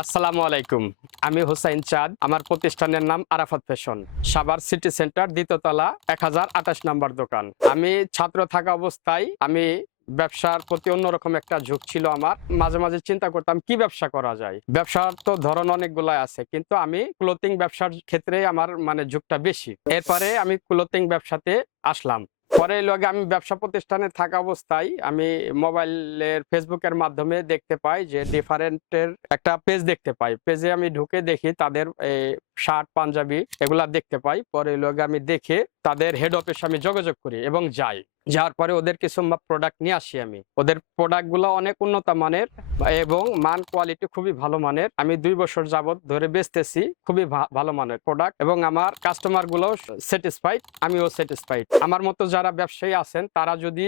আসসালামু আলাইকুম। আমি হুসাইন চাঁদ। আমার প্রতিষ্ঠানের নাম Arafat fashion. Savar city centre দ্বিতীয় তলা 1028 নম্বর দোকান। আমি ছাত্র থাকা অবস্থায় আমি ব্যবসার প্রতি অন্যরকম একটা ঝোঁক ছিল আমার। মাঝে, মাঝে চিন্তা করতাম কি ব্যবসা করা যায়। ব্যবসার তো ধরন অনেকগুলাই আছে। কিন্তু আমি ক্লথিং ব্যবসার ক্ষেত্রে আমার মানে ঝোঁকটা বেশি। এরপরে আমি ক্লথিং ব্যবসাতে আসলাম। পরে লগে আমি ব্যবসা প্রতিষ্ঠানে থাকা অবস্থায় আমি মোবাইলের ফেসবুকের মাধ্যমে দেখতে পাই যে ডিফারেন্টের একটা পেজ দেখতে পাই। পেজে আমি ঢুকে দেখি তাদের শার্ট পাঞ্জাবি এগুলা দেখতে পাই। পরে লগে আমি দেখে তাদের হেড অফিসে আমি যোগাযোগ করি এবং যাই। যাওয়ার পরে ওদের কিছু প্রোডাক্ট নিয়ে আসি আমি। ওদের প্রোডাক্ট গুলো অনেক উন্নত মানের এবং মান কোয়ালিটি খুবই ভালো মানের। আমি 2 বছর যাবত ধরে বেচতেছি। খুবই ভালো মানের প্রোডাক্ট এবং আমার কাস্টমার গুলো স্যাটিসফাইড, আমিও স্যাটিসফাইড। আমার মতো যারা ব্যবসায়ী আছেন তারা যদি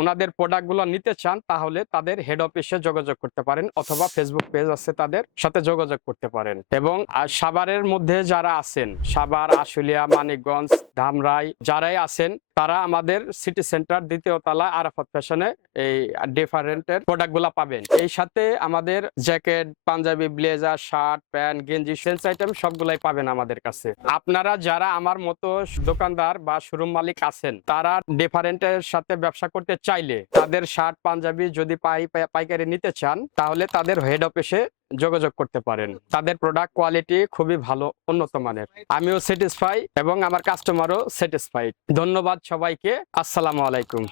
ওনাদের প্রোডাক্ট গুলো নিতে চান তাহলে তাদের হেড অফিসে যোগাযোগ করতে পারেন অথবা ফেসবুক পেজ আছে তাদের সাথে যোগাযোগ করতে পারেন। এবং সাভারের মধ্যে যারা আছেন, সাভার, আশুলিয়া, মানিকগঞ্জ, ধামরাই যারাই আছেন তারা আমাদের সিটি সেন্টার দ্বিতীয় তলা আরাফাত ফ্যাশনে এই ডিফারেন্টের প্রোডাক্ট গুলা পাবেন। এই সাথে আমাদের jacket, panjabi, blazer, shirt, pant, গেঞ্জি, সেন্স আইটেম সবগুলাই পাবেন আমাদের কাছে। আপনারা যারা আমার মতো দোকানদার বা শোরুম মালিক আছেন তারা ডিফারেন্টের সাথে ব্যবসা করতে চাইলে তাদের শার্ট পাঞ্জাবি যদি পাইকারি নিতে চান তাহলে তাদের হেড অফিসে যোগাযোগ করতে পারেন। তাদের প্রোডাক্ট কোয়ালিটি খুবই ভালো, উন্নত মানের। আমিও স্যাটিসফাই এবং আমার কাস্টমারও স্যাটিসফাইড। ধন্যবাদ সবাইকে। আসসালামু আলাইকুম।